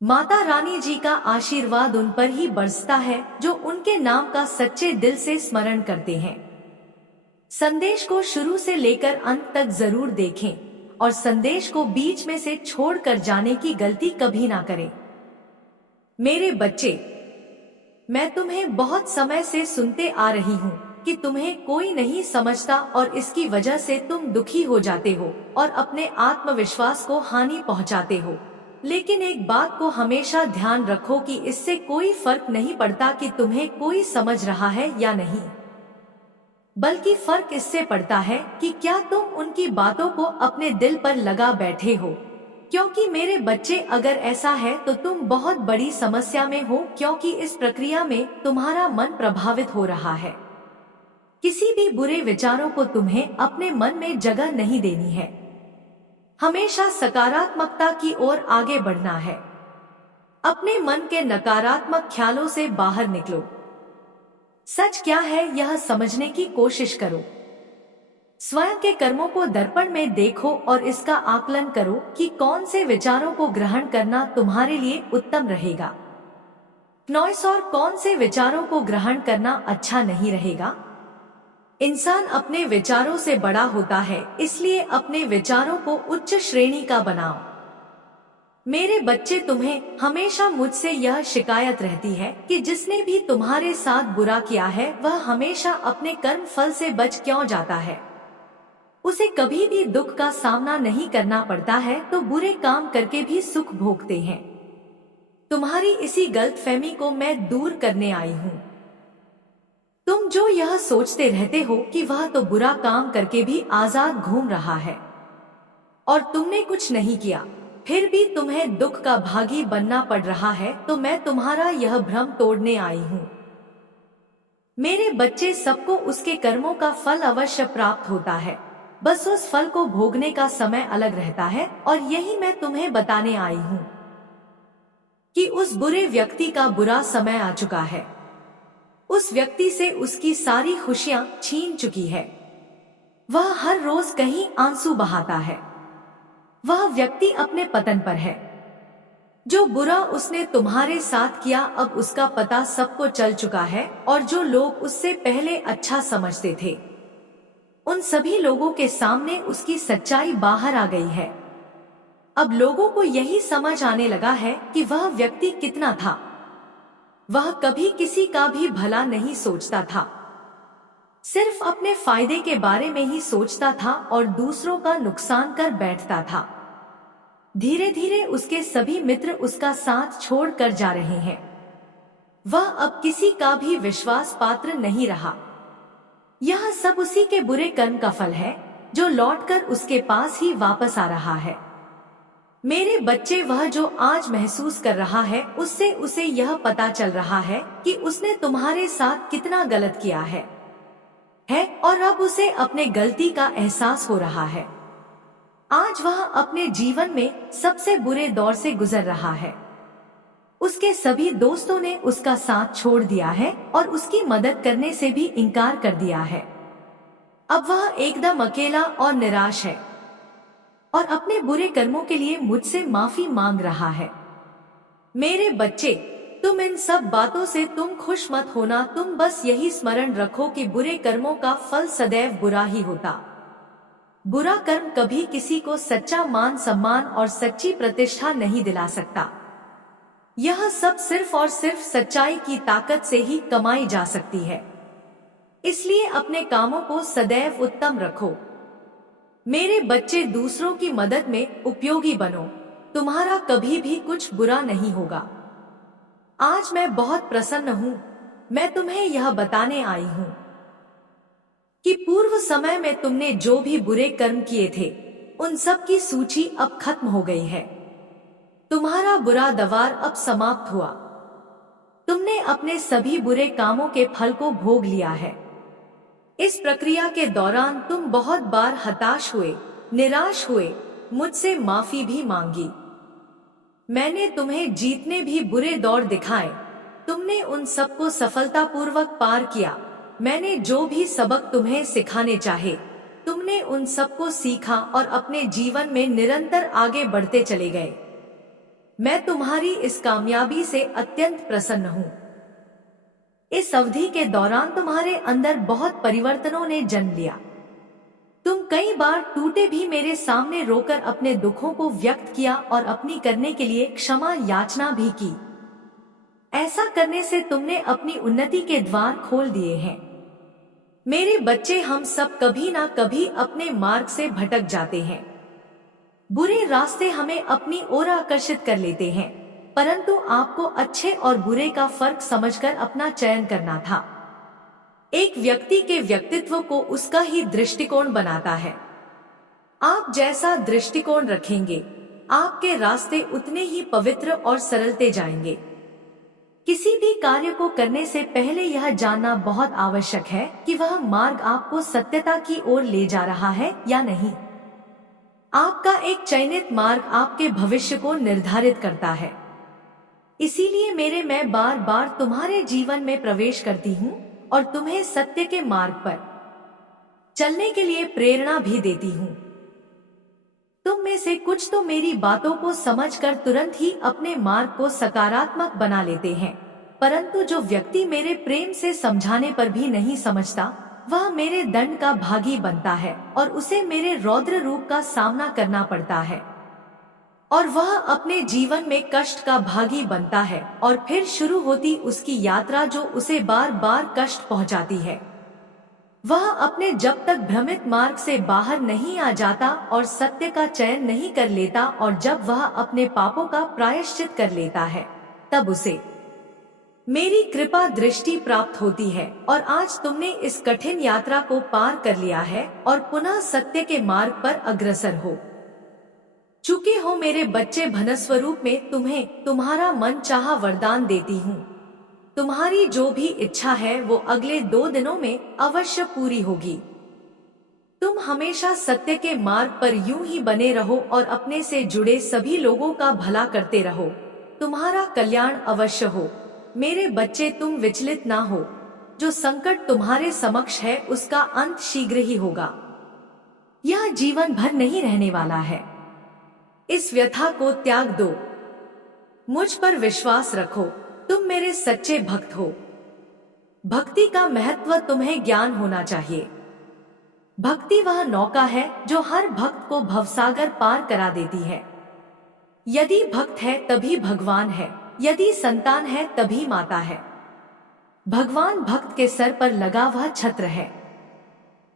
माता रानी जी का आशीर्वाद उन पर ही बरसता है जो उनके नाम का सच्चे दिल से स्मरण करते हैं। संदेश को शुरू से लेकर अंत तक जरूर देखें और संदेश को बीच में से छोड़कर जाने की गलती कभी ना करें। मेरे बच्चे, मैं तुम्हें बहुत समय से सुनते आ रही हूँ कि तुम्हें कोई नहीं समझता और इसकी वजह से तुम दुखी हो जाते हो और अपने आत्मविश्वास को हानि पहुँचाते हो। लेकिन एक बात को हमेशा ध्यान रखो कि इससे कोई फर्क नहीं पड़ता कि तुम्हें कोई समझ रहा है या नहीं, बल्कि फर्क इससे पड़ता है कि क्या तुम उनकी बातों को अपने दिल पर लगा बैठे हो। क्योंकि मेरे बच्चे, अगर ऐसा है तो तुम बहुत बड़ी समस्या में हो, क्योंकि इस प्रक्रिया में तुम्हारा मन प्रभावित हो रहा है। किसी भी बुरे विचारों को तुम्हें अपने मन में जगह नहीं देनी है। हमेशा सकारात्मकता की ओर आगे बढ़ना है। अपने मन के नकारात्मक ख्यालों से बाहर निकलो। सच क्या है यह समझने की कोशिश करो। स्वयं के कर्मों को दर्पण में देखो और इसका आकलन करो कि कौन से विचारों को ग्रहण करना तुम्हारे लिए उत्तम रहेगा, नॉइस, और कौन से विचारों को ग्रहण करना अच्छा नहीं रहेगा। इंसान अपने विचारों से बड़ा होता है, इसलिए अपने विचारों को उच्च श्रेणी का बनाओ। मेरे बच्चे, तुम्हें हमेशा मुझसे यह शिकायत रहती है कि जिसने भी तुम्हारे साथ बुरा किया है वह हमेशा अपने कर्म फल से बच क्यों जाता है। उसे कभी भी दुख का सामना नहीं करना पड़ता है तो बुरे काम करके भी सुख भोगते हैं। तुम्हारी इसी गलतफहमी को मैं दूर करने आई हूँ। तुम जो यह सोचते रहते हो कि वह तो बुरा काम करके भी आजाद घूम रहा है और तुमने कुछ नहीं किया, फिर भी तुम्हें दुख का भागी बनना पड़ रहा है, तो मैं तुम्हारा यह भ्रम तोड़ने आई हूँ। मेरे बच्चे, सबको उसके कर्मों का फल अवश्य प्राप्त होता है, बस उस फल को भोगने का समय अलग रहता है। और यही मैं तुम्हें बताने आई हूँ कि उस बुरे व्यक्ति का बुरा समय आ चुका है। उस व्यक्ति से उसकी सारी खुशियां छीन चुकी है। वह हर रोज कहीं आंसू बहाता है। वह व्यक्ति अपने पतन पर है। जो बुरा उसने तुम्हारे साथ किया, अब उसका पता सबको चल चुका है, और जो लोग उससे पहले अच्छा समझते थे उन सभी लोगों के सामने उसकी सच्चाई बाहर आ गई है। अब लोगों को यही समझ आने लगा है कि वह व्यक्ति कितना था। वह कभी किसी का भी भला नहीं सोचता था, सिर्फ अपने फायदे के बारे में ही सोचता था और दूसरों का नुकसान कर बैठता था। धीरे धीरे उसके सभी मित्र उसका साथ छोड़ कर जा रहे हैं। वह अब किसी का भी विश्वास पात्र नहीं रहा। यह सब उसी के बुरे कर्म का फल है जो लौटकर उसके पास ही वापस आ रहा है। मेरे बच्चे, वह जो आज महसूस कर रहा है उससे उसे यह पता चल रहा है कि उसने तुम्हारे साथ कितना गलत किया है और अब उसे अपने गलती का एहसास हो रहा है। आज वह अपने जीवन में सबसे बुरे दौर से गुजर रहा है। उसके सभी दोस्तों ने उसका साथ छोड़ दिया है और उसकी मदद करने से भी इनकार कर दिया है। अब वह एकदम अकेला और निराश है और अपने बुरे कर्मों के लिए मुझसे माफी मांग रहा है। मेरे बच्चे, तुम इन सब बातों से तुम खुश मत होना। तुम बस यही स्मरण रखो कि बुरे कर्मों का फल सदैव बुरा ही होता। बुरा कर्म कभी किसी को सच्चा मान सम्मान और सच्ची प्रतिष्ठा नहीं दिला सकता। यह सब सिर्फ और सिर्फ सच्चाई की ताकत से ही कमाई जा सकती है। इसलिए अपने कामों को सदैव उत्तम रखो। मेरे बच्चे, दूसरों की मदद में उपयोगी बनो। तुम्हारा कभी भी कुछ बुरा नहीं होगा। आज मैं बहुत प्रसन्न हूँ। मैं तुम्हें यह बताने आई हूँ कि पूर्व समय में तुमने जो भी बुरे कर्म किए थे उन सब की सूची अब खत्म हो गई है। तुम्हारा बुरा दवार अब समाप्त हुआ। तुमने अपने सभी बुरे कामों के फल को भोग लिया है। इस प्रक्रिया के दौरान तुम बहुत बार हताश हुए, निराश हुए, मुझसे माफी भी मांगी। मैंने तुम्हें जीतने भी बुरे दौर दिखाए। तुमने उन सबको सफलतापूर्वक पार किया। मैंने जो भी सबक तुम्हें सिखाने चाहे तुमने उन सबको सीखा और अपने जीवन में निरंतर आगे बढ़ते चले गए। मैं तुम्हारी इस कामयाबी से अत्यंत प्रसन्न हूँ। इस अवधि के दौरान तुम्हारे अंदर बहुत परिवर्तनों ने जन्म लिया। तुम कई बार टूटे भी मेरे सामने रोकर अपने दुखों को व्यक्त किया और अपनी करने के लिए क्षमा याचना भी की। ऐसा करने से तुमने अपनी उन्नति के द्वार खोल दिए हैं। मेरे बच्चे, हम सब कभी ना कभी अपने मार्ग से भटक जाते हैं। बुरे रास्ते हमें अपनी ओर आकर्षित कर लेते हैं, परंतु आपको अच्छे और बुरे का फर्क समझकर अपना चयन करना था। एक व्यक्ति के व्यक्तित्व को उसका ही दृष्टिकोण बनाता है। आप जैसा दृष्टिकोण रखेंगे, आपके रास्ते उतने ही पवित्र और सरलते जाएंगे। किसी भी कार्य को करने से पहले यह जानना बहुत आवश्यक है कि वह मार्ग आपको सत्यता की ओर ले जा रहा है या नहीं। आपका एक चयनित मार्ग आपके भविष्य को निर्धारित करता है। इसीलिए मैं बार बार तुम्हारे जीवन में प्रवेश करती हूँ और तुम्हें सत्य के मार्ग पर चलने के लिए प्रेरणा भी देती हूँ। तुम में से कुछ तो मेरी बातों को समझकर तुरंत ही अपने मार्ग को सकारात्मक बना लेते हैं, परंतु जो व्यक्ति मेरे प्रेम से समझाने पर भी नहीं समझता, वह मेरे दंड का भागी बनता है और उसे मेरे रौद्र रूप का सामना करना पड़ता है, और वह अपने जीवन में कष्ट का भागी बनता है और फिर शुरू होती उसकी यात्रा जो उसे बार बार कष्ट पहुंचाती है। वह अपने जब तक भ्रमित मार्ग से बाहर नहीं आ जाता और सत्य का चयन नहीं कर लेता, और जब वह अपने पापों का प्रायश्चित कर लेता है, तब उसे मेरी कृपा दृष्टि प्राप्त होती है। और आज तुमने इस कठिन यात्रा को पार कर लिया है और पुनः सत्य के मार्ग पर अग्रसर हो चुके हो। मेरे बच्चे, भनस्वरूप में तुम्हें तुम्हारा मन चाहा वरदान देती हूँ। तुम्हारी जो भी इच्छा है वो अगले 2 दिनों में अवश्य पूरी होगी। तुम हमेशा सत्य के मार्ग पर यूं ही बने रहो और अपने से जुड़े सभी लोगों का भला करते रहो। तुम्हारा कल्याण अवश्य हो। मेरे बच्चे, तुम विचलित ना हो। जो संकट तुम्हारे समक्ष है उसका अंत शीघ्र ही होगा। यह जीवन भर नहीं रहने वाला है। इस व्यथा को त्याग दो। मुझ पर विश्वास रखो। तुम मेरे सच्चे भक्त हो। भक्ति का महत्व तुम्हें ज्ञान होना चाहिए। भक्ति वह नौका है जो हर भक्त को भवसागर पार करा देती है। यदि भक्त है तभी भगवान है, यदि संतान है तभी माता है। भगवान भक्त के सर पर लगा वह छत्र है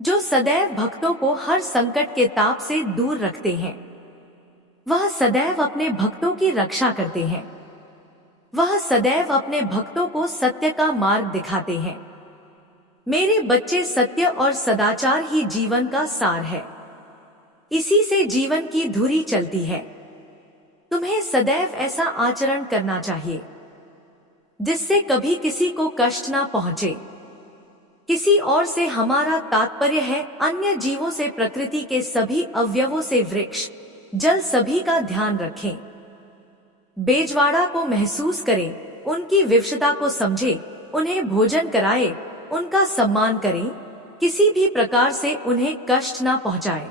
जो सदैव भक्तों को हर संकट के ताप से दूर रखते हैं। वह सदैव अपने भक्तों की रक्षा करते हैं। वह सदैव अपने भक्तों को सत्य का मार्ग दिखाते हैं। मेरे बच्चे, सत्य और सदाचार ही जीवन का सार है। इसी से जीवन की धुरी चलती है। तुम्हें सदैव ऐसा आचरण करना चाहिए जिससे कभी किसी को कष्ट ना पहुंचे। किसी और से हमारा तात्पर्य है अन्य जीवों से, प्रकृति के सभी अवयवों से, वृक्ष, जल, सभी का ध्यान रखें। बेजवाड़ा को महसूस करें, उनकी विवशता को समझें, उन्हें भोजन कराएं, उनका सम्मान करें, किसी भी प्रकार से उन्हें कष्ट ना पहुंचाएं,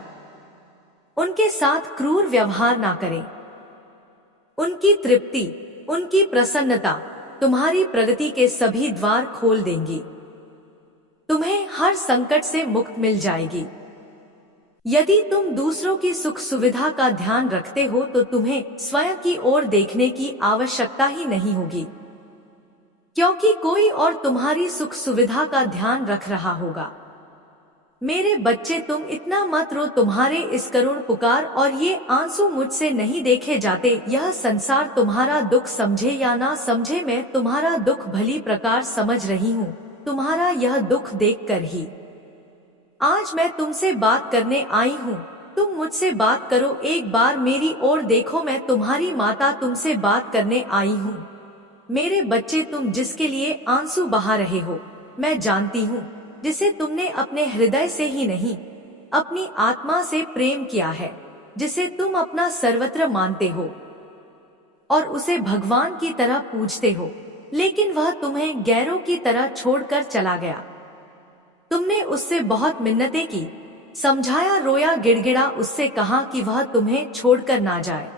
उनके साथ क्रूर व्यवहार ना करें। उनकी तृप्ति, उनकी प्रसन्नता तुम्हारी प्रगति के सभी द्वार खोल देंगी। तुम्हें हर संकट से मुक्त मिल जाएगी। यदि तुम दूसरों की सुख सुविधा का ध्यान रखते हो तो तुम्हें स्वयं की ओर देखने की आवश्यकता ही नहीं होगी, क्योंकि कोई और तुम्हारी सुख सुविधा का ध्यान रख रहा होगा। मेरे बच्चे, तुम इतना मत रो। तुम्हारे इस करुण पुकार और ये आंसू मुझसे नहीं देखे जाते। यह संसार तुम्हारा दुख समझे या ना समझे, मैं तुम्हारा दुख भली प्रकार समझ रही हूँ। तुम्हारा यह दुख देखकर ही आज मैं तुमसे बात करने आई हूँ। तुम मुझसे बात करो, एक बार मेरी ओर देखो। मैं तुम्हारी माता तुमसे बात करने आई हूँ। मेरे बच्चे, तुम जिसके लिए आंसू बहा रहे हो, मैं जानती हूँ, जिसे तुमने अपने हृदय से ही नहीं, अपनी आत्मा से प्रेम किया है, जिसे तुम अपना सर्वत्र मानते हो और उसे भगवान की तरह पूजते हो, लेकिन वह तुम्हें गैरों की तरह छोड़कर चला गया। तुमने उससे बहुत मिन्नतें की, समझाया, रोया, गिड़गिड़ा, उससे कहा कि वह तुम्हें छोड़कर ना जाए।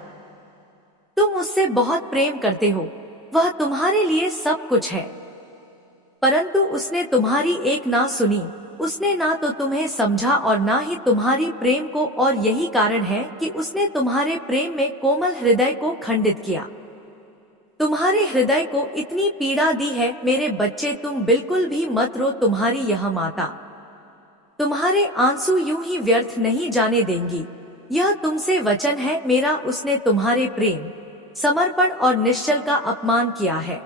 तुम उससे बहुत प्रेम करते हो, वह तुम्हारे लिए सब कुछ है। परंतु उसने तुम्हारी एक ना सुनी, उसने ना तो तुम्हें समझा और ना ही तुम्हारी प्रेम को, और यही कारण है कि उसने तुम्हारे प्रेम में कोमल हृदय को खंडित किया। तुम्हारे हृदय को इतनी पीड़ा दी है। मेरे बच्चे, तुम बिल्कुल भी मत रो, तुम्हारी यह माता तुम्हारे आंसू यूं ही व्यर्थ नहीं जाने देंगी। यह तुमसे वचन है मेरा। उसने तुम्हारे प्रेम, समर्पण और निश्चल का अपमान किया है।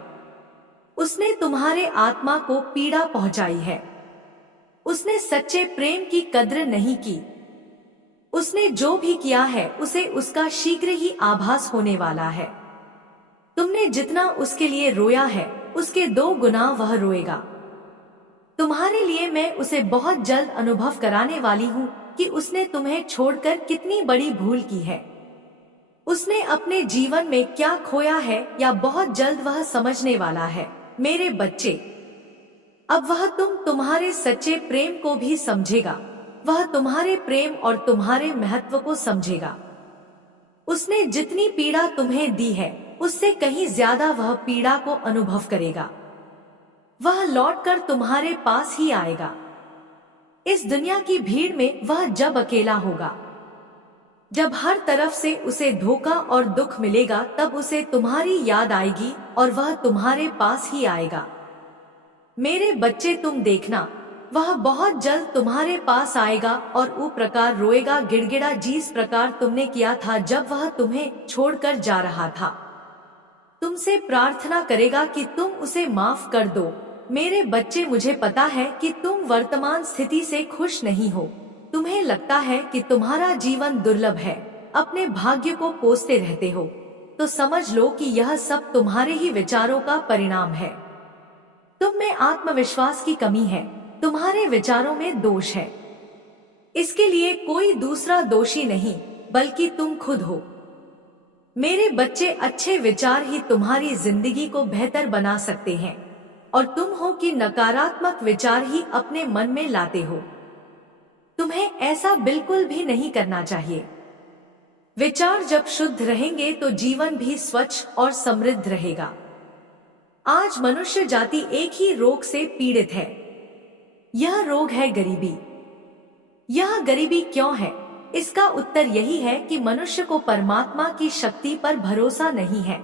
उसने तुम्हारे आत्मा को पीड़ा पहुंचाई है। उसने सच्चे प्रेम की कद्र नहीं की। उसने जो भी किया है उसे उसका शीघ्र ही आभास होने वाला है। तुमने जितना उसके लिए रोया है, उसके 2 गुना वह रोएगा। तुम्हारे लिए मैं उसे बहुत जल्द अनुभव कराने वाली हूँ कि उसने तुम्हें छोड़कर कितनी बड़ी भूल की है। उसने अपने जीवन में क्या खोया है, या बहुत जल्द वह समझने वाला है। मेरे बच्चे, अब वह तुम्हारे सच्चे प्रेम को भी समझेगा। वह तुम्हारे प्रेम और तुम्हारे महत्व को समझेगा। उसने जितनी पीड़ा तुम्हें दी है, उससे कहीं ज्यादा वह पीड़ा को अनुभव करेगा। वह लौटकर तुम्हारे पास ही आएगा। इस दुनिया की भीड़ में वह जब अकेला होगा, जब हर तरफ से उसे धोखा और दुख मिलेगा, तब उसे तुम्हारी याद आएगी और वह तुम्हारे पास ही आएगा। मेरे बच्चे, तुम देखना, वह बहुत जल्द तुम्हारे पास आएगा और उस प्रकार रोएगा, गिड़गिड़ा, जिस प्रकार तुमने किया था जब वह तुम्हें छोड़कर जा रहा था। तुमसे प्रार्थना करेगा कि तुम उसे माफ कर दो। मेरे बच्चे, मुझे पता है कि तुम वर्तमान स्थिति से खुश नहीं हो। तुम्हें लगता है कि तुम्हारा जीवन दुर्लभ है, अपने भाग्य को कोसते रहते हो। तो समझ लो कि यह सब तुम्हारे ही विचारों का परिणाम है। तुम में आत्मविश्वास की कमी है, तुम्हारे विचारों में दोष है। इसके लिए कोई दूसरा दोषी नहीं, बल्कि तुम खुद हो। मेरे बच्चे, अच्छे विचार ही तुम्हारी जिंदगी को बेहतर बना सकते हैं, और तुम हो कि नकारात्मक विचार ही अपने मन में लाते हो। तुम्हें ऐसा बिल्कुल भी नहीं करना चाहिए। विचार जब शुद्ध रहेंगे तो जीवन भी स्वच्छ और समृद्ध रहेगा। आज मनुष्य जाति एक ही रोग से पीड़ित है। यह रोग है गरीबी। यह गरीबी क्यों है? इसका उत्तर यही है कि मनुष्य को परमात्मा की शक्ति पर भरोसा नहीं है।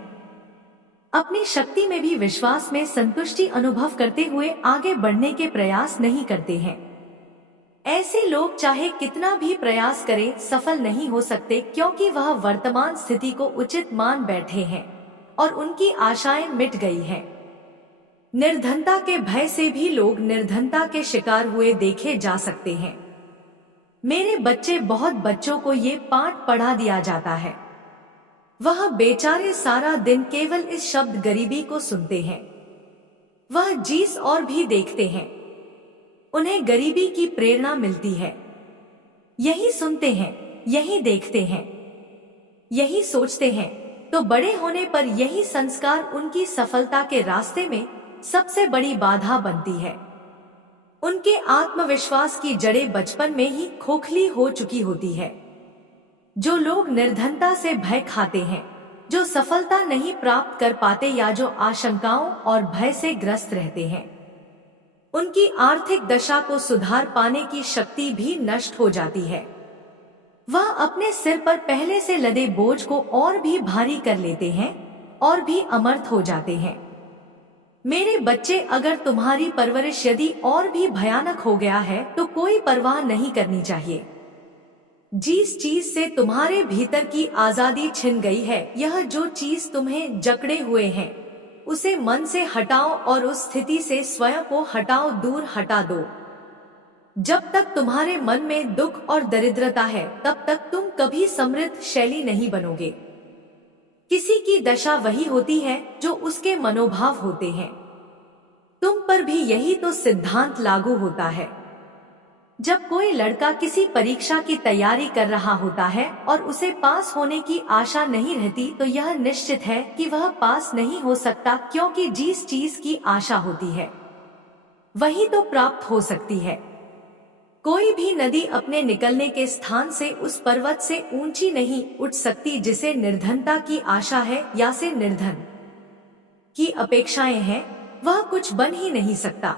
अपनी शक्ति में भी विश्वास में संतुष्टि अनुभव करते हुए आगे बढ़ने के प्रयास नहीं करते हैं। ऐसे लोग चाहे कितना भी प्रयास करें, सफल नहीं हो सकते, क्योंकि वह वर्तमान स्थिति को उचित मान बैठे हैं और उनकी आशाएं मिट गई हैं। निर्धनता के भय से भी लोग निर्धनता के शिकार हुए देखे जा सकते हैं। मेरे बच्चे, बहुत बच्चों को ये पाठ पढ़ा दिया जाता है। वह बेचारे सारा दिन केवल इस शब्द गरीबी को सुनते हैं। वह जीस और भी देखते हैं, उन्हें गरीबी की प्रेरणा मिलती है। यही सुनते हैं, यही देखते हैं, यही सोचते हैं, तो बड़े होने पर यही संस्कार उनकी सफलता के रास्ते में सबसे बड़ी बाधा बनती है। उनके आत्मविश्वास की जड़ें बचपन में ही खोखली हो चुकी होती है। जो लोग निर्धनता से भय खाते हैं, जो सफलता नहीं प्राप्त कर पाते, या जो आशंकाओं और भय से ग्रस्त रहते हैं, उनकी आर्थिक दशा को सुधार पाने की शक्ति भी नष्ट हो जाती है। वह अपने सिर पर पहले से लदे बोझ को और भी भारी कर लेते हैं और भी अमर्थ हो जाते हैं। मेरे बच्चे, अगर तुम्हारी परवरिश यदि और भी भयानक हो गया है तो कोई परवाह नहीं करनी चाहिए। जिस चीज से तुम्हारे भीतर की आजादी छिन गई है, यह जो चीज तुम्हें जकड़े हुए हैं, उसे मन से हटाओ और उस स्थिति से स्वयं को हटाओ, दूर हटा दो। जब तक तुम्हारे मन में दुख और दरिद्रता है, तब तक तुम कभी समृद्ध शैली नहीं बनोगे। किसी की दशा वही होती है जो उसके मनोभाव होते हैं। तुम पर भी यही तो सिद्धांत लागू होता है। जब कोई लड़का किसी परीक्षा की तैयारी कर रहा होता है और उसे पास होने की आशा नहीं रहती, तो यह निश्चित है कि वह पास नहीं हो सकता, क्योंकि जिस चीज की आशा होती है वही तो प्राप्त हो सकती है। कोई भी नदी अपने निकलने के स्थान से उस पर्वत से ऊंची नहीं उठ सकती जिसे निर्धनता की आशा है या से निर्धन की अपेक्षाएं हैं, वह कुछ बन ही नहीं सकता।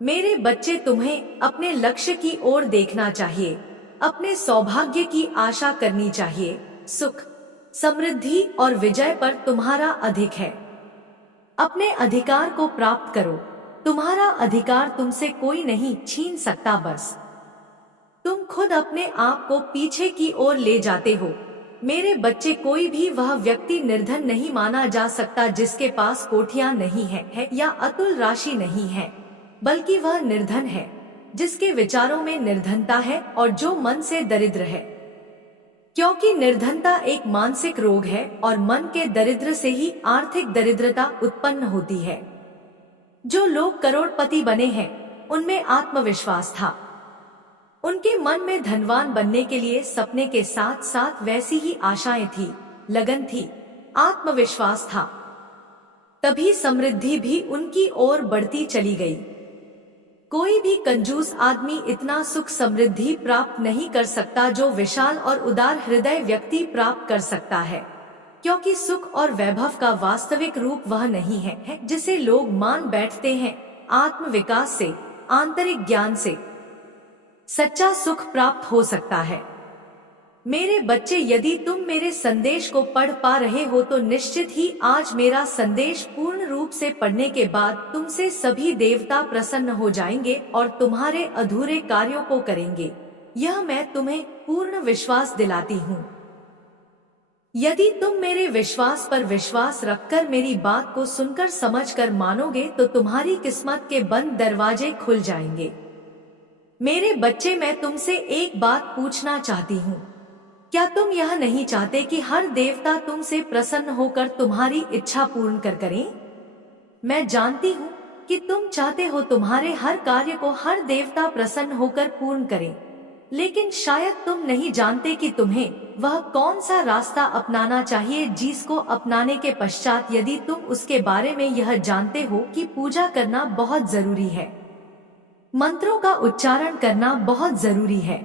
मेरे बच्चे, तुम्हें अपने लक्ष्य की ओर देखना चाहिए, अपने सौभाग्य की आशा करनी चाहिए। सुख, समृद्धि और विजय पर तुम्हारा अधिक है। अपने अधिकार को प्राप्त करो। तुम्हारा अधिकार तुमसे कोई नहीं छीन सकता। बस तुम खुद अपने आप को पीछे की ओर ले जाते हो। मेरे बच्चे, कोई भी वह व्यक्ति निर्धन नहीं माना जा सकता जिसके पास कोठियां नहीं है या अतुल राशि नहीं है, बल्कि वह निर्धन है जिसके विचारों में निर्धनता है और जो मन से दरिद्र है। क्योंकि निर्धनता एक मानसिक रोग है और मन के दरिद्र से ही आर्थिक दरिद्रता उत्पन्न होती है। जो लोग करोड़पति बने हैं उनमें आत्मविश्वास था। उनके मन में धनवान बनने के लिए सपने के साथ साथ वैसी ही आशाएं थी, लगन थी, आत्मविश्वास था। तभी समृद्धि भी उनकी ओर बढ़ती चली गई। कोई भी कंजूस आदमी इतना सुख समृद्धि प्राप्त नहीं कर सकता जो विशाल और उदार हृदय व्यक्ति प्राप्त कर सकता है, क्योंकि सुख और वैभव का वास्तविक रूप वह नहीं है जिसे लोग मान बैठते हैं। आत्म विकास से, आंतरिक ज्ञान से सच्चा सुख प्राप्त हो सकता है। मेरे बच्चे, यदि तुम मेरे संदेश को पढ़ पा रहे हो तो निश्चित ही आज मेरा संदेश पूर्ण रूप से पढ़ने के बाद तुमसे सभी देवता प्रसन्न हो जाएंगे और तुम्हारे अधूरे कार्यों को करेंगे। यह मैं तुम्हें पूर्ण विश्वास दिलाती हूँ। यदि तुम मेरे विश्वास पर विश्वास रखकर मेरी बात को सुनकर समझकर मानोगे तो तुम्हारी किस्मत के बंद दरवाजे खुल जाएंगे। मेरे बच्चे, मैं तुमसे एक बात पूछना चाहती हूँ। क्या तुम यह नहीं चाहते कि हर देवता तुमसे प्रसन्न होकर तुम्हारी इच्छा पूर्ण करें? मैं जानती हूँ कि तुम चाहते हो तुम्हारे हर कार्य को हर देवता प्रसन्न होकर पूर्ण करे, लेकिन शायद तुम नहीं जानते कि तुम्हें वह कौन सा रास्ता अपनाना चाहिए जिसको अपनाने के पश्चात यदि तुम उसके बारे में यह जानते हो कि पूजा करना बहुत जरूरी है, मंत्रों का उच्चारण करना बहुत जरूरी है।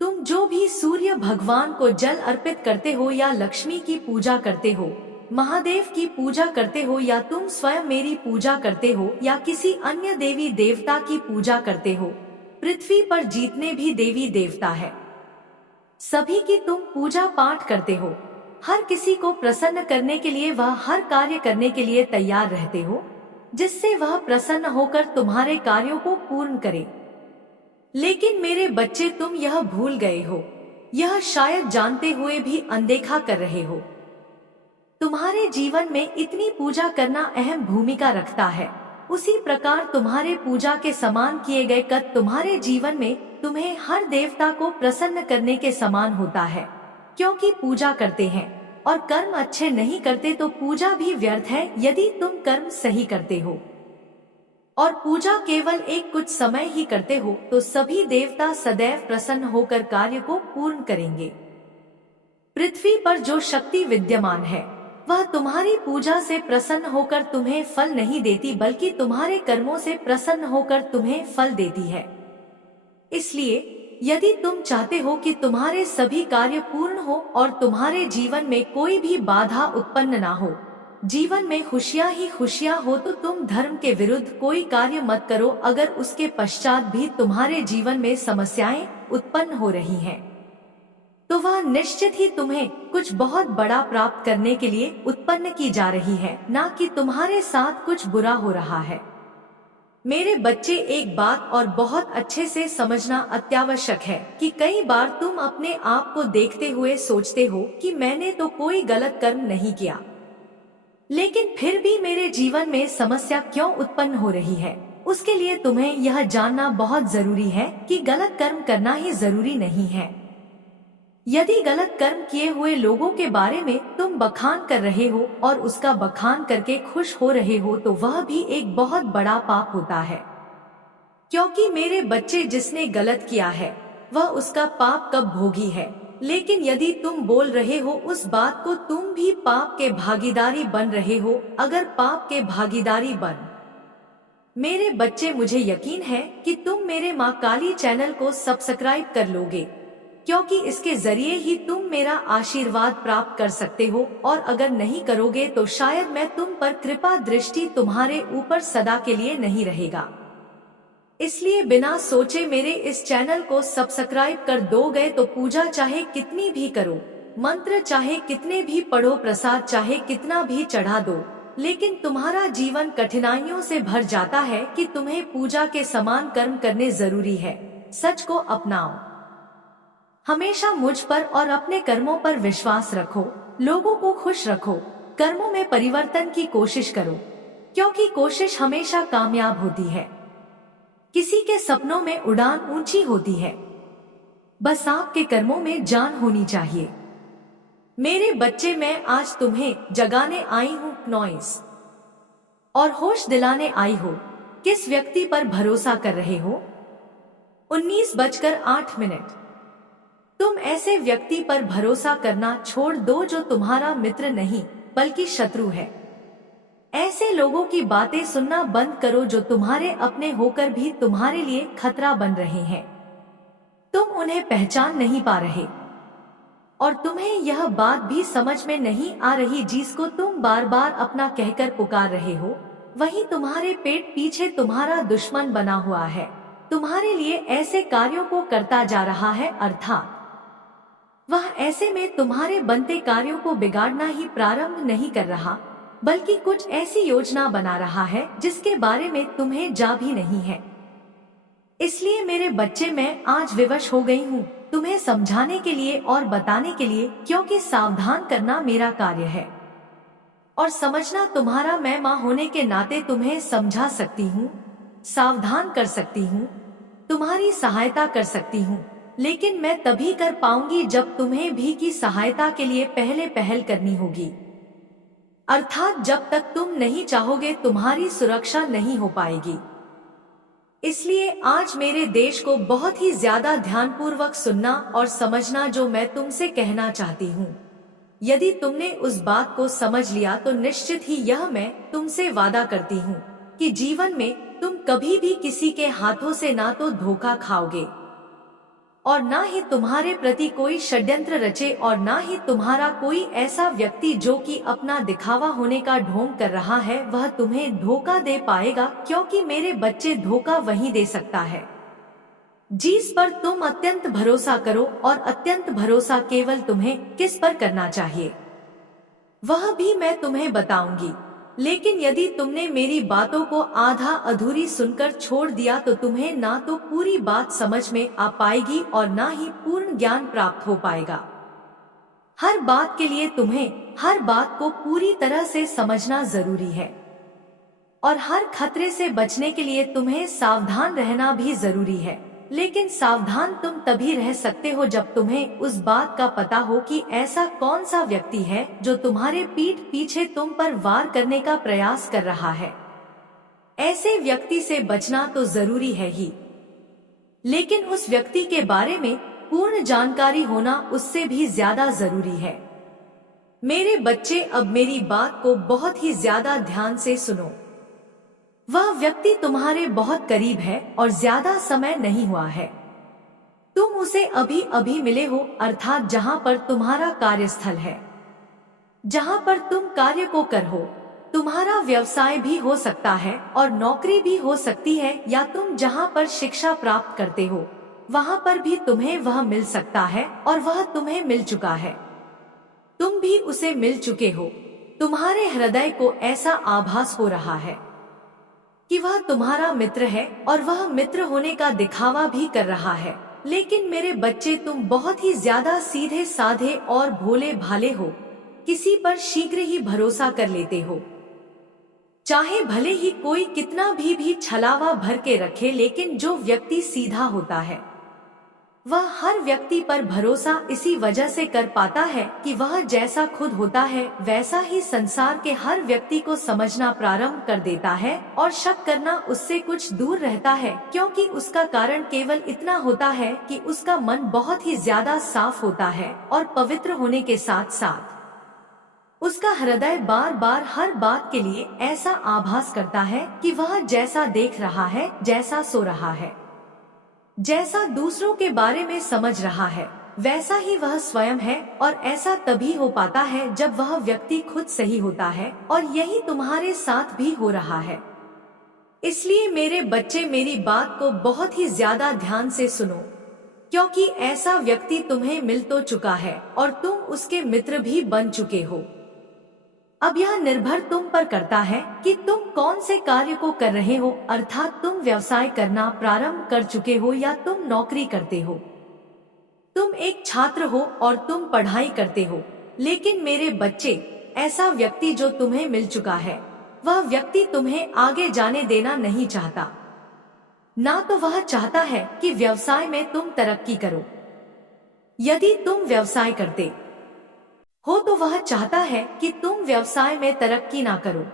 तुम जो भी सूर्य भगवान को जल अर्पित करते हो या लक्ष्मी की पूजा करते हो, महादेव की पूजा करते हो या तुम स्वयं मेरी पूजा करते हो या किसी अन्य देवी देवता की पूजा करते हो, पृथ्वी पर जितने भी देवी देवता है सभी की तुम पूजा पाठ करते हो। हर किसी को प्रसन्न करने के लिए वह हर कार्य करने के लिए तैयार रहते हो जिससे वह प्रसन्न होकर तुम्हारे कार्यों को पूर्ण करे। लेकिन मेरे बच्चे, तुम यह भूल गए हो, यह शायद जानते हुए भी अनदेखा कर रहे हो। तुम्हारे जीवन में इतनी पूजा करना अहम भूमिका रखता है, उसी प्रकार तुम्हारे पूजा के समान किए गए कर्म तुम्हारे जीवन में तुम्हें हर देवता को प्रसन्न करने के समान होता है। क्योंकि पूजा करते हैं और कर्म अच्छे नहीं करते तो पूजा भी व्यर्थ है। यदि तुम कर्म सही करते हो और पूजा केवल एक कुछ समय ही करते हो तो सभी देवता सदैव प्रसन्न होकर कार्य को पूर्ण करेंगे। पृथ्वी पर जो शक्ति विद्यमान है वह तुम्हारी पूजा से प्रसन्न होकर तुम्हें फल नहीं देती, बल्कि तुम्हारे कर्मों से प्रसन्न होकर तुम्हें फल देती है। इसलिए यदि तुम चाहते हो कि तुम्हारे सभी कार्य पूर्ण हो और तुम्हारे जीवन में कोई भी बाधा उत्पन्न ना हो, जीवन में खुशियां ही खुशियां हो, तो तुम धर्म के विरुद्ध कोई कार्य मत करो। अगर उसके पश्चात भी तुम्हारे जीवन में समस्याएं उत्पन्न हो रही हैं, तो वह निश्चित ही तुम्हें कुछ बहुत बड़ा प्राप्त करने के लिए उत्पन्न की जा रही है, ना कि तुम्हारे साथ कुछ बुरा हो रहा है। मेरे बच्चे, एक बात और बहुत अच्छे से समझना अत्यावश्यक है कि कई बार तुम अपने आप को देखते हुए सोचते हो कि मैंने तो कोई गलत कर्म नहीं किया, लेकिन फिर भी मेरे जीवन में समस्या क्यों उत्पन्न हो रही है। उसके लिए तुम्हें यह जानना बहुत जरूरी है कि गलत कर्म करना ही जरूरी नहीं है। यदि गलत कर्म किए हुए लोगों के बारे में तुम बखान कर रहे हो और उसका बखान करके खुश हो रहे हो तो वह भी एक बहुत बड़ा पाप होता है। क्योंकि मेरे बच्चे, जिसने गलत किया है वह उसका पाप कब भोगी है, लेकिन यदि तुम बोल रहे हो उस बात को, तुम भी पाप के भागीदारी बन रहे हो। अगर पाप के भागीदारी बन मेरे बच्चे, मुझे यकीन है कि तुम मेरे माँ काली चैनल को सब्सक्राइब कर लोगे, क्योंकि इसके जरिए ही तुम मेरा आशीर्वाद प्राप्त कर सकते हो, और अगर नहीं करोगे तो शायद मैं तुम पर कृपा दृष्टि तुम्हारे ऊपर सदा के लिए नहीं रहेगा। इसलिए बिना सोचे मेरे इस चैनल को सब्सक्राइब कर दोगे तो पूजा चाहे कितनी भी करो, मंत्र चाहे कितने भी पढ़ो, प्रसाद चाहे कितना भी चढ़ा दो, लेकिन तुम्हारा जीवन कठिनाइयों से भर जाता है कि तुम्हें पूजा के समान कर्म करने जरूरी है। सच को अपनाओ, हमेशा मुझ पर और अपने कर्मों पर विश्वास रखो, लोगों को खुश रखो, कर्मों में परिवर्तन की कोशिश करो, क्योंकि कोशिश हमेशा कामयाब होती है। किसी के सपनों में उड़ान ऊंची होती है, बस आपके कर्मों में जान होनी चाहिए। मेरे बच्चे, मैं आज तुम्हें जगाने आई हूँ, नॉइस और होश दिलाने आई हो। किस व्यक्ति पर भरोसा कर रहे हो? 19:08। तुम ऐसे व्यक्ति पर भरोसा करना छोड़ दो जो तुम्हारा मित्र नहीं बल्कि शत्रु है। ऐसे लोगों की बातें सुनना बंद करो जो तुम्हारे अपने होकर भी तुम्हारे लिए खतरा बन रहे हैं। तुम उन्हें पहचान नहीं पा रहे, और तुम्हें यह बात भी समझ में नहीं आ रही जिसको तुम बार बार अपना कहकर पुकार रहे हो, वही तुम्हारे पेट पीछे तुम्हारा दुश्मन बना हुआ है। तुम्हारे लिए ऐसे कार्यों को करता जा रहा है, अर्थात वह ऐसे में तुम्हारे बनते कार्यों को बिगाड़ना ही प्रारंभ नहीं कर रहा, बल्कि कुछ ऐसी योजना बना रहा है जिसके बारे में तुम्हें जा भी नहीं है। इसलिए मेरे बच्चे, मैं आज विवश हो गई हूँ तुम्हें समझाने के लिए और बताने के लिए, क्योंकि सावधान करना मेरा कार्य है और समझना तुम्हारा। मैं माँ होने के नाते तुम्हें समझा सकती हूँ, सावधान कर सकती हूँ, तुम्हारी सहायता कर सकती हूँ, लेकिन मैं तभी कर पाऊंगी जब तुम्हें भी की सहायता के लिए पहले पहल करनी होगी, अर्थात जब तक तुम नहीं चाहोगे तुम्हारी सुरक्षा नहीं हो पाएगी। इसलिए आज मेरे देश को बहुत ही ज्यादा ध्यानपूर्वक सुनना और समझना जो मैं तुमसे कहना चाहती हूँ। यदि तुमने उस बात को समझ लिया तो निश्चित ही यह मैं तुमसे वादा करती हूँ कि जीवन में तुम कभी भी किसी के हाथों से ना तो धोखा खाओगे और ना ही तुम्हारे प्रति कोई षड्यंत्र रचे, और ना ही तुम्हारा कोई ऐसा व्यक्ति जो कि अपना दिखावा होने का ढोंग कर रहा है वह तुम्हें धोखा दे पाएगा, क्योंकि मेरे बच्चे धोखा वही दे सकता है जिस पर तुम अत्यंत भरोसा करो, और अत्यंत भरोसा केवल तुम्हें किस पर करना चाहिए वह भी मैं तुम्हें बताऊंगी। लेकिन यदि तुमने मेरी बातों को आधा अधूरी सुनकर छोड़ दिया तो तुम्हें ना तो पूरी बात समझ में आ पाएगी और ना ही पूर्ण ज्ञान प्राप्त हो पाएगा। हर बात के लिए तुम्हें हर बात को पूरी तरह से समझना जरूरी है, और हर खतरे से बचने के लिए तुम्हें सावधान रहना भी जरूरी है। लेकिन सावधान तुम तभी रह सकते हो जब तुम्हें उस बात का पता हो कि ऐसा कौन सा व्यक्ति है जो तुम्हारे पीठ पीछे तुम पर वार करने का प्रयास कर रहा है। ऐसे व्यक्ति से बचना तो जरूरी है ही, लेकिन उस व्यक्ति के बारे में पूर्ण जानकारी होना उससे भी ज्यादा जरूरी है। मेरे बच्चे, अब मेरी बात को बहुत ही ज्यादा ध्यान से सुनो। वह व्यक्ति तुम्हारे बहुत करीब है और ज्यादा समय नहीं हुआ है। तुम उसे अभी अभी मिले हो, अर्थात जहाँ पर तुम्हारा कार्यस्थल है, जहाँ पर तुम कार्य को कर हो। तुम्हारा व्यवसाय भी हो सकता है और नौकरी भी हो सकती है, या तुम जहाँ पर शिक्षा प्राप्त करते हो वहाँ पर भी तुम्हें वह मिल सकता है, और वह तुम्हें मिल चुका है। तुम भी उसे मिल चुके हो। तुम्हारे हृदय को ऐसा आभास हो रहा है कि वह तुम्हारा मित्र है, और वह मित्र होने का दिखावा भी कर रहा है। लेकिन मेरे बच्चे, तुम बहुत ही ज्यादा सीधे साधे और भोले भाले हो, किसी पर शीघ्र ही भरोसा कर लेते हो, चाहे भले ही कोई कितना भी छलावा भर के रखे। लेकिन जो व्यक्ति सीधा होता है वह हर व्यक्ति पर भरोसा इसी वजह से कर पाता है कि वह जैसा खुद होता है वैसा ही संसार के हर व्यक्ति को समझना प्रारंभ कर देता है, और शक करना उससे कुछ दूर रहता है, क्योंकि उसका कारण केवल इतना होता है कि उसका मन बहुत ही ज्यादा साफ होता है और पवित्र होने के साथ साथ उसका हृदय बार बार हर बात के लिए ऐसा आभास करता है कि वह जैसा देख रहा है, जैसा सो रहा है, जैसा दूसरों के बारे में समझ रहा है, वैसा ही वह स्वयं है। और ऐसा तभी हो पाता है जब वह व्यक्ति खुद सही होता है, और यही तुम्हारे साथ भी हो रहा है। इसलिए मेरे बच्चे, मेरी बात को बहुत ही ज्यादा ध्यान से सुनो, क्योंकि ऐसा व्यक्ति तुम्हें मिल तो चुका है और तुम उसके मित्र भी बन चुके हो। अब यह निर्भर तुम पर करता है कि तुम कौन से कार्य को कर रहे हो, अर्थात तुम व्यवसाय करना प्रारंभ कर चुके हो या तुम नौकरी करते हो। तुम एक छात्र हो और तुम पढ़ाई करते हो। लेकिन मेरे बच्चे, ऐसा व्यक्ति जो तुम्हें मिल चुका है, वह व्यक्ति तुम्हें आगे जाने देना नहीं चाहता। ना तो वह चाहता है कि व्यवसाय में तुम तरक्की करो। यदि तुम व्यवसाय करते हो तो वह चाहता है कि तुम व्यवसाय में तरक्की ना करो,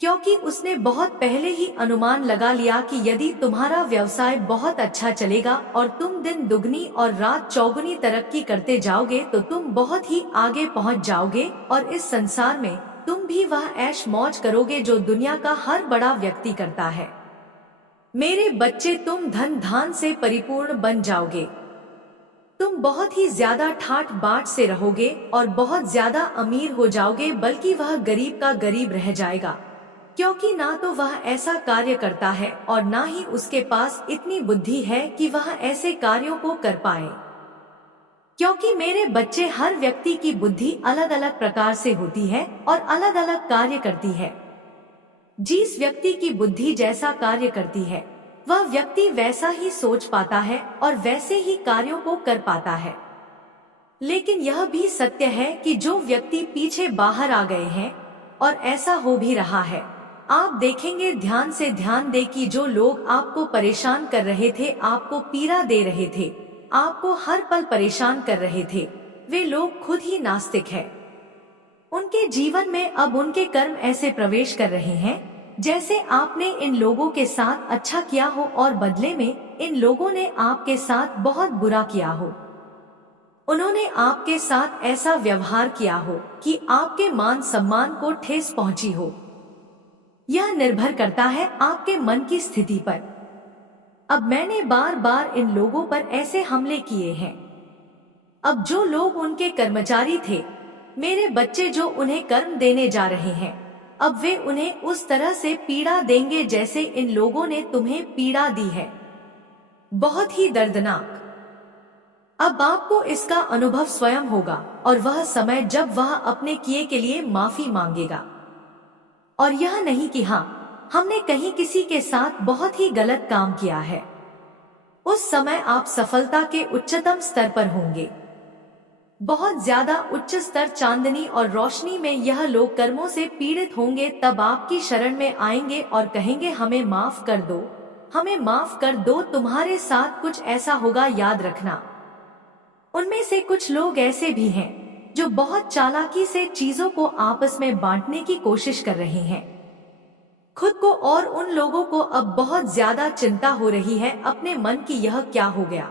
क्योंकि उसने बहुत पहले ही अनुमान लगा लिया कि यदि तुम्हारा व्यवसाय बहुत अच्छा चलेगा और तुम दिन दुगनी और रात चौगुनी तरक्की करते जाओगे तो तुम बहुत ही आगे पहुंच जाओगे और इस संसार में तुम भी वह ऐश मौज करोगे जो दुनिया का हर बड़ा व्यक्ति करता है। मेरे बच्चे, तुम धन धान से परिपूर्ण बन जाओगे। तुम बहुत ही ज्यादा ठाट बाट से रहोगे और बहुत ज्यादा अमीर हो जाओगे, बल्कि वह गरीब का गरीब रह जाएगा, क्योंकि ना तो वह ऐसा कार्य करता है और ना ही उसके पास इतनी बुद्धि है कि वह ऐसे कार्यों को कर पाए। क्योंकि मेरे बच्चे, हर व्यक्ति की बुद्धि अलग अलग प्रकार से होती है और अलग अलग कार्य करती है। जिस व्यक्ति की बुद्धि जैसा कार्य करती है, वह व्यक्ति वैसा ही सोच पाता है और वैसे ही कार्यों को कर पाता है। लेकिन यह भी सत्य है कि जो व्यक्ति पीछे बाहर आ गए हैं, और ऐसा हो भी रहा है, आप देखेंगे, ध्यान से ध्यान दे कि जो लोग आपको परेशान कर रहे थे, आपको पीड़ा दे रहे थे, आपको हर पल परेशान कर रहे थे, वे लोग खुद ही नास्तिक हैं। उनके जीवन में अब उनके कर्म ऐसे प्रवेश कर रहे हैं जैसे आपने इन लोगों के साथ अच्छा किया हो और बदले में इन लोगों ने आपके साथ बहुत बुरा किया हो। उन्होंने आपके साथ ऐसा व्यवहार किया हो कि आपके मान सम्मान को ठेस पहुंची हो। यह निर्भर करता है आपके मन की स्थिति पर। अब मैंने बार बार इन लोगों पर ऐसे हमले किए हैं। अब जो लोग उनके कर्मचारी थे, मेरे बच्चे, जो उन्हें कर्म देने जा रहे हैं, अब वे उन्हें उस तरह से पीड़ा देंगे जैसे इन लोगों ने तुम्हें पीड़ा दी है। बहुत ही दर्दनाक। अब आपको इसका अनुभव स्वयं होगा और वह समय जब वह अपने किए के लिए माफी मांगेगा। और यह नहीं कि हाँ, हमने कहीं किसी के साथ बहुत ही गलत काम किया है। उस समय आप सफलता के उच्चतम स्तर पर होंगे, बहुत ज्यादा उच्च स्तर, चांदनी और रोशनी में। यह लोग कर्मों से पीड़ित होंगे, तब आपकी शरण में आएंगे और कहेंगे, हमें माफ कर दो, हमें माफ कर दो। तुम्हारे साथ कुछ ऐसा होगा, याद रखना। उनमें से कुछ लोग ऐसे भी हैं जो बहुत चालाकी से चीजों को आपस में बांटने की कोशिश कर रहे हैं खुद को, और उन लोगों को अब बहुत ज्यादा चिंता हो रही है अपने मन की, यह क्या हो गया।